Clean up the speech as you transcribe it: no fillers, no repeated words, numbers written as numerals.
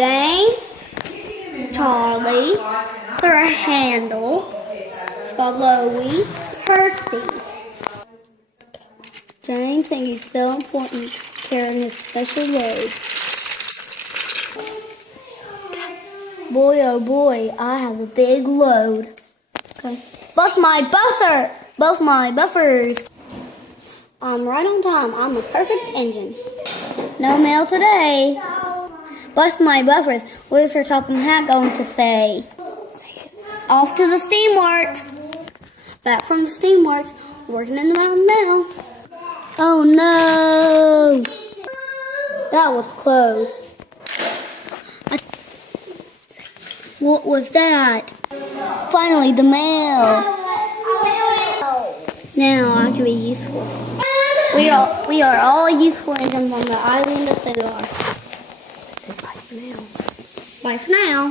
James, Charlie, Sir Handle, Chloe, Percy. James thinks he's so important carrying his special load. Boy, oh boy, I have a big load. Okay. Both my buffers. I'm right on time. I'm a perfect engine. No mail today. Bust my buffers. What is her Topham Hatt going to say? Off to the Steamworks. Back from the Steamworks, working in the mountain now. Oh no! That was close. What was that? Finally, the mail. Now I can be useful. We are all useful engines on the island of Solar. Bye for now. Bye for now.